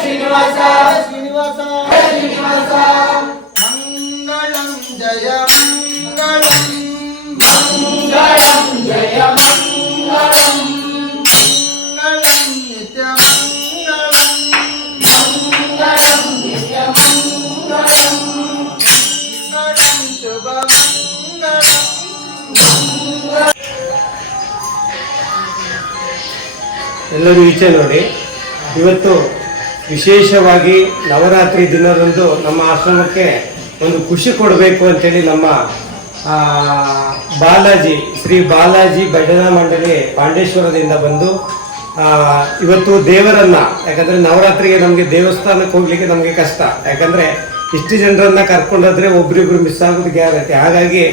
ಶ್ರೀನಿವಾಸ ಶ್ರೀನಿವಾಸ ಶ್ರೀನಿವಾಸ ಮಂಗಳಂ ಜಯ ಮಂಗಳಂ ಮಂಗಳಂ ಜಯ ಮಂಗಳಂ ಮಂಗಳಂ ನಿತ್ಯ ಮಂಗಳಂ ಮಂಗಳಂ ನಿತ್ಯ ಮಂಗಳಂ ಮಂಗಳಂ ಶುಭ ಮಂಗಳಂ. ಎಲ್ಲರೂ ಈಚೆ ನೋಡಿ. ಇವತ್ತು ವಿಶೇಷವಾಗಿ ನವರಾತ್ರಿ ದಿನದಂದು ನಮ್ಮ ಆಶ್ರಮಕ್ಕೆ ಒಂದು ಖುಷಿ ಕೊಡಬೇಕು ಅಂತೇಳಿ ನಮ್ಮ ಬಾಲಾಜಿ ಶ್ರೀ ಬಾಲಾಜಿ ಭಜನಾ ಮಂಡಳಿ ಪಾಂಡೇಶ್ವರದಿಂದ ಬಂದು ಇವತ್ತು ದೇವರನ್ನ, ಯಾಕಂದ್ರೆ ನವರಾತ್ರಿಗೆ ನಮಗೆ ದೇವಸ್ಥಾನಕ್ಕೆ ಹೋಗ್ಲಿಕ್ಕೆ ನಮಗೆ ಕಷ್ಟ, ಯಾಕಂದ್ರೆ ಇಷ್ಟು ಜನರನ್ನ ಕರ್ಕೊಂಡೋದ್ರೆ ಒಬ್ರಿಬ್ರು ಮಿಸ್ ಆಗೋದು ಗ್ಯಾರಂಟಿ. ಹಾಗಾಗಿ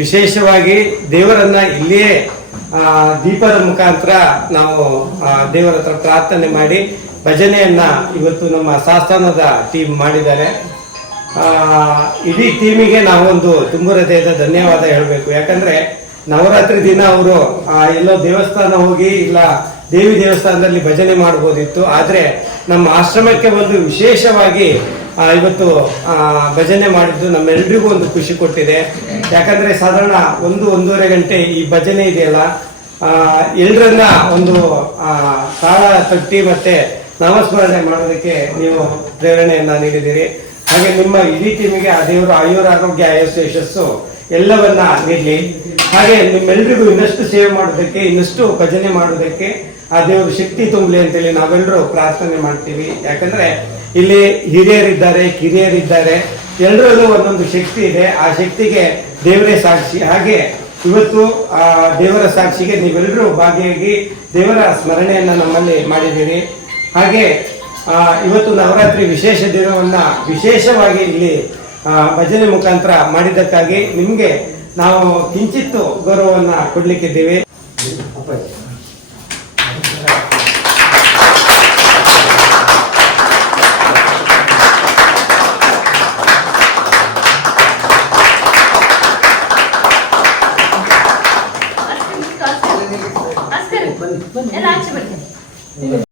ವಿಶೇಷವಾಗಿ ದೇವರನ್ನ ಇಲ್ಲಿಯೇ ದೀಪದ ಮುಖಾಂತರ ನಾವು ದೇವರ ಹತ್ರ ಪ್ರಾರ್ಥನೆ ಮಾಡಿ ಭಜನೆಯನ್ನ ಇವತ್ತು ನಮ್ಮ ಸಾಸ್ಥಾನದ ಟೀಮ್ ಮಾಡಿದ್ದಾರೆ. ಇಡೀ ಟೀಮಿಗೆ ನಾವೊಂದು ತುಂಬ ಹೃದಯದ ಧನ್ಯವಾದ ಹೇಳಬೇಕು. ಯಾಕಂದ್ರೆ ನವರಾತ್ರಿ ದಿನ ಅವರು ಎಲ್ಲೋ ದೇವಸ್ಥಾನ ಹೋಗಿ ಇಲ್ಲ ದೇವಿ ದೇವಸ್ಥಾನದಲ್ಲಿ ಭಜನೆ ಮಾಡ್ಬೋದಿತ್ತು, ಆದ್ರೆ ನಮ್ಮ ಆಶ್ರಮಕ್ಕೆ ಒಂದು ವಿಶೇಷವಾಗಿ ಇವತ್ತು ಭಜನೆ ಮಾಡಿದ್ದು ನಮ್ಮೆಲ್ರಿಗೂ ಒಂದು ಖುಷಿ ಕೊಟ್ಟಿದೆ. ಯಾಕಂದ್ರೆ ಸಾಧಾರಣ 1-1.5 ಗಂಟೆ ಈ ಭಜನೆ ಇದೆಯಲ್ಲ, ಎಲ್ಲರನ್ನ ಒಂದು ತಾಳ ತಟ್ಟಿ ಮತ್ತೆ ನಾಮಸ್ಮರಣೆ ಮಾಡೋದಕ್ಕೆ ನೀವು ಪ್ರೇರಣೆಯನ್ನ ನೀಡಿದ್ದೀರಿ. ಹಾಗೆ ನಿಮ್ಮ ಇಡೀ ಟೀಮಿಗೆ ಆ ದೇವರು ಆಯುರಾರೋಗ್ಯ ಆಯಸ್ಸು ಯಶಸ್ಸು ಎಲ್ಲವನ್ನ ನೀಡಲಿ. ಹಾಗೆ ನಿಮ್ಮೆಲ್ರಿಗೂ ಇನ್ನಷ್ಟು ಸೇವೆ ಮಾಡೋದಕ್ಕೆ, ಇನ್ನಷ್ಟು ಭಜನೆ ಮಾಡೋದಕ್ಕೆ ಆ ದೇವರು ಶಕ್ತಿ ತುಂಬಲಿ ಅಂತೇಳಿ ನಾವೆಲ್ಲರೂ ಪ್ರಾರ್ಥನೆ ಮಾಡ್ತೀವಿ. ಯಾಕಂದ್ರೆ ಇಲ್ಲಿ ಹಿರಿಯರಿದ್ದಾರೆ, ಕಿರಿಯರಿದ್ದಾರೆ, ಎಲ್ಲರಲ್ಲೂ ಒಂದೊಂದು ಶಕ್ತಿ ಇದೆ. ಆ ಶಕ್ತಿಗೆ ದೇವರೇ ಸಾಕ್ಷಿ. ಹಾಗೆ ಇವತ್ತು ಆ ದೇವರ ಸಾಕ್ಷಿಗೆ ನೀವೆಲ್ಲರೂ ಭಾಗಿಯಾಗಿ ದೇವರ ಸ್ಮರಣೆಯನ್ನ ನಮ್ಮಲ್ಲಿ ಮಾಡಿದ್ದೀರಿ. ಹಾಗೆ ಇವತ್ತು ನವರಾತ್ರಿ ವಿಶೇಷ ದಿನವನ್ನ ವಿಶೇಷವಾಗಿ ಇಲ್ಲಿ ಭಜನೆ ಮುಖಾಂತರ ಮಾಡಿದ್ದಕ್ಕಾಗಿ ನಿಮ್ಗೆ ನಾವು ಕಿಂಚಿತ್ತು ಗೌರವವನ್ನ ಕೊಡ್ಲಿಕ್ಕಿದ್ದೀವಿ. ಎಲ್ಲ ಆಚೆ ಬರ್ತೀನಿ.